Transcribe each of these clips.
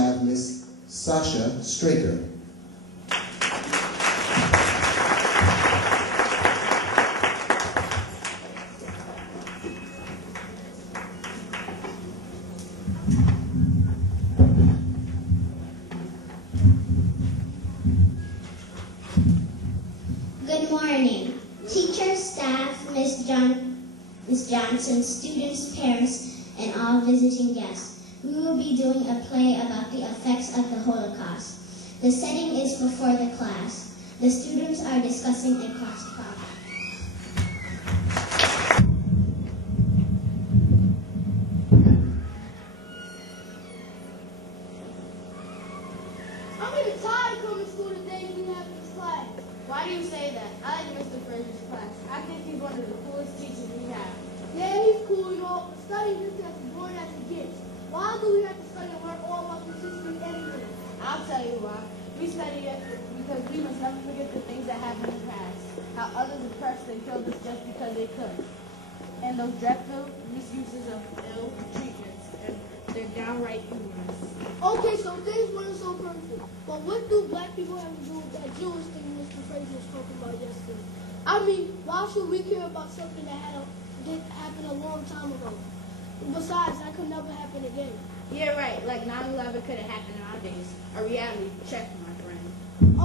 have Miss Sasha Straker. Good morning. Teachers, staff, Miss Johnson, students, parents, and all visiting guests. We will be doing a play about the effects of the Holocaust. The setting is before the class. The students are discussing a class problem. I'm getting tired coming to school the days we have this class. Why do you say that? I like Mr. Frazier's class. I think he's one of the coolest teachers we have. Yeah, he's cool, you know. Studying just as boring as it gets. Why do we have to study and learn all about this history anyway? I'll tell you why. We study it because we must never forget the things that happened in the past. How others oppressed and killed us just because they could. And those dreadful misuses of ill treatments and their downright ignorance. Okay, so things weren't so perfect. But what do black people have to do with that Jewish thing Mr. Frazier was talking about yesterday? I mean, why should we care about something that did happen a long time ago? Besides, that could never happen again. Yeah, right. Like 9/11 could have happened nowadays. A reality check, my friend.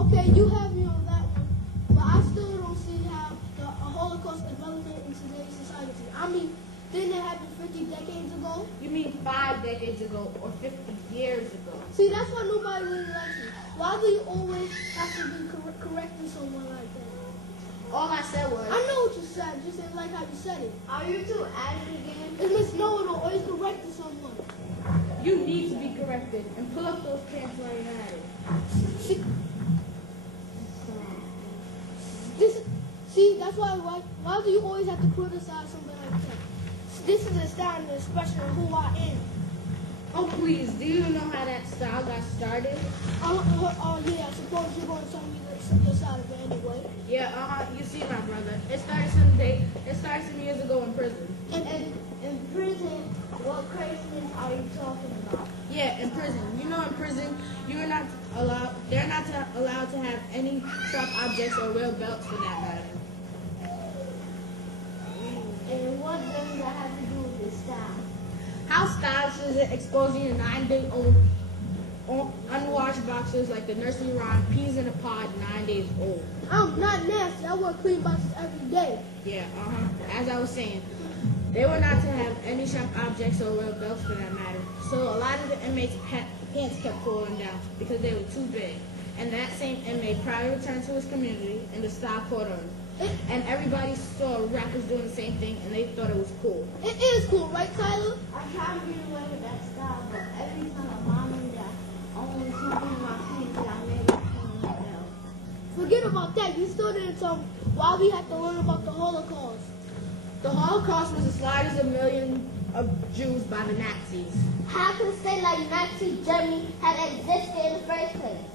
Okay, you have me on that one. But I still don't see how a Holocaust is relevant in today's society. I mean, didn't it happen 50 decades ago? You mean 5 decades ago or 50 years ago? See, that's why nobody really likes you. Why do you always have to be correcting someone like that? All I said was... I know what you said, just didn't like how you said it. Are you two at it again? It's Miss Know-It-All, always correcting someone. You need to be corrected and pull up those pants while you're at it. See, that's why do you always have to criticize somebody like that? This is a standard expression of who I am. Oh, please, do you know how that style got started? Oh, yeah, I suppose you're going to tell me your side of it anyway. Yeah, you see, my brother, it started some years ago in prison. In prison, what craziness are you talking about? Yeah, in prison. You know, in prison, they're not allowed to have any sharp objects or real belts for that matter. And what does that have to do with this style? How stylish is it exposing your 9-day-old unwashed boxers like the nursery rhyme, peas in a pod, 9 days old? I'm not nasty. I wear clean boxes every day. Yeah, As I was saying, they were not to have any sharp objects or real belts for that matter. So a lot of the inmates' pants kept falling down because they were too big. And that same inmate probably returned to his community and the style caught on. And everybody saw rappers doing the same thing and they thought it was cool. It is cool, right, Tyler? I try to get away with that style, but every time my mom and dad only something in my pants that I made myself. Forget about that. You still didn't tell me why we have to learn about the Holocaust. The Holocaust was the slaughter of millions of Jews by the Nazis. How can a state like Nazi Germany have existed in the first place?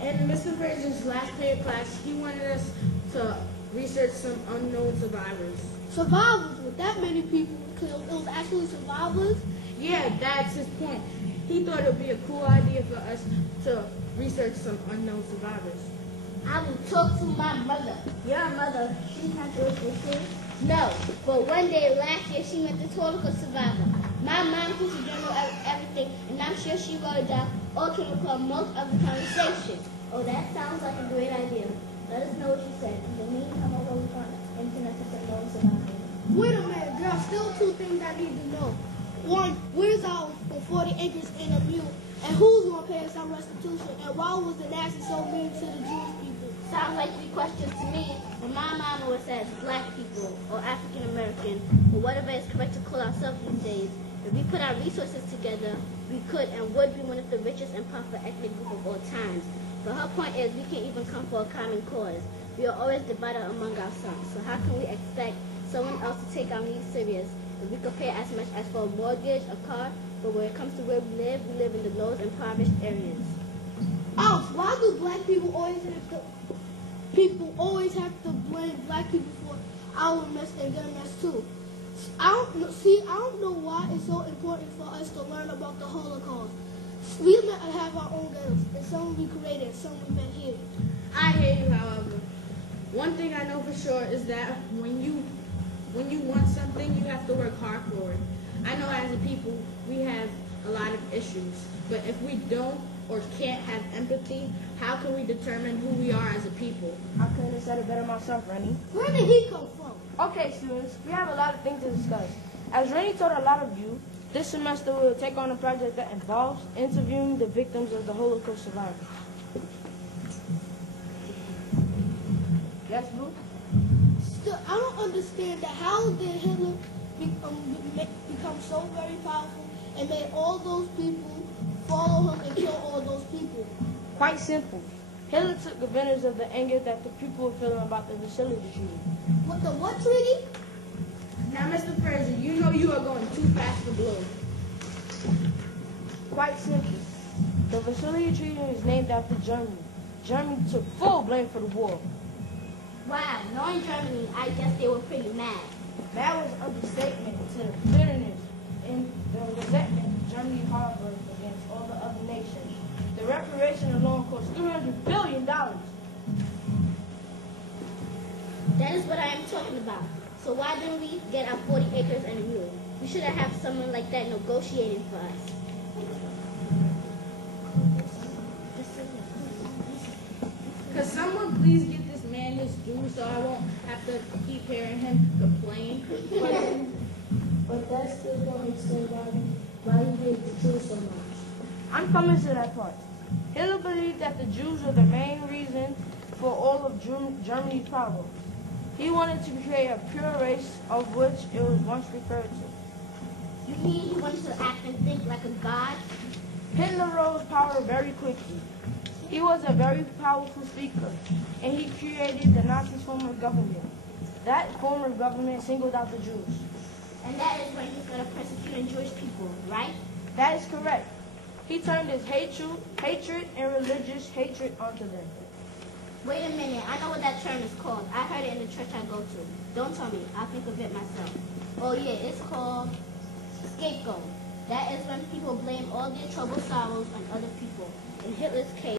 In Mr. Frazier's last period class, he wanted us to research some unknown survivors. Survivors? With that many people killed, it was actually survivors? Yeah, that's his point. He thought it would be a cool idea for us to research some unknown survivors. I will talk to my mother. Your mother, she's not doing this too? No, but one day last year she met this Holocaust survivor. My mom keeps a journal of everything, and I'm sure she wrote it down or can recall most of the conversation. Oh, that sounds like a great idea. Let us know what she said. In the meantime, I'll go on the internet to some known survivors. Wait a minute, there are still two things I need to know. One, where's our 40 acres and a mule? And who's going to pay us our restitution? And why was the Nazis so mean to the Jewish people? Sounds like 3 questions to me, but my mama would say black people or African American or whatever is correct to call ourselves these days. If we put our resources together, we could and would be one of the richest and powerful ethnic group of all times. But her point is we can't even come for a common cause. We are always divided among ourselves. So how can we expect someone else to take our needs serious if we could pay as much as for a mortgage, a car, but when it comes to where we live in the lowest impoverished areas? Oh, why do black people always have to blame black people for our mess and their mess too? I don't know why it's so important for us to learn about the Holocaust. We might have our own ghettos, and some we created, some we met here. I hear you, however. One thing I know for sure is that when you want something, you have to work hard for it. I know as a people, we have a lot of issues, but if we don't or can't have empathy, how can we determine who we are as a people? I couldn't have said it better myself, Rennie. Where did he come from? Okay, students, we have a lot of things to discuss. As Rennie told a lot of you, this semester we will take on a project that involves interviewing the victims of the Holocaust survivors. Yes, Boo? Still, I don't understand that. How did Hitler become so very powerful and made all those people follow him and kill all those people? Quite simple. Hitler took advantage of the anger that the people were feeling about the facility treaty. What the what treaty? Now, Mr. Fraser, you know you are going too fast to blow. Quite simple. The facility treaty is named after Germany. Germany took full blame for the war. Wow, knowing Germany, I guess they were pretty mad. That was an understatement to the bitterness and the resentment Germany harbored against all the other nations. The reparation alone cost $300 billion. That is what I am talking about. So why didn't we get our 40 acres and a mule? We should have had someone like that negotiating for us. Could someone please get this man his due so I won't have to keep hearing him complain? But that still don't explain why he hates the Jews so much. I'm coming to that part. Hitler believed that the Jews were the main reason for all of Germany's problems. He wanted to create a pure race of which it was once referred to. You mean he wanted to act and think like a god? Hitler rose power very quickly. He was a very powerful speaker, and he created the Nazi form of government. That form of government singled out the Jews. And that is when he started persecuting Jewish people, right? That is correct. He turned his hatred and religious hatred onto them. Wait a minute, I know what that term is called. I heard it in the church I go to. Don't tell me, I'll think of it myself. Oh yeah, it's called scapegoat. That is when people blame all their trouble sorrows on other people. In Hitler's case,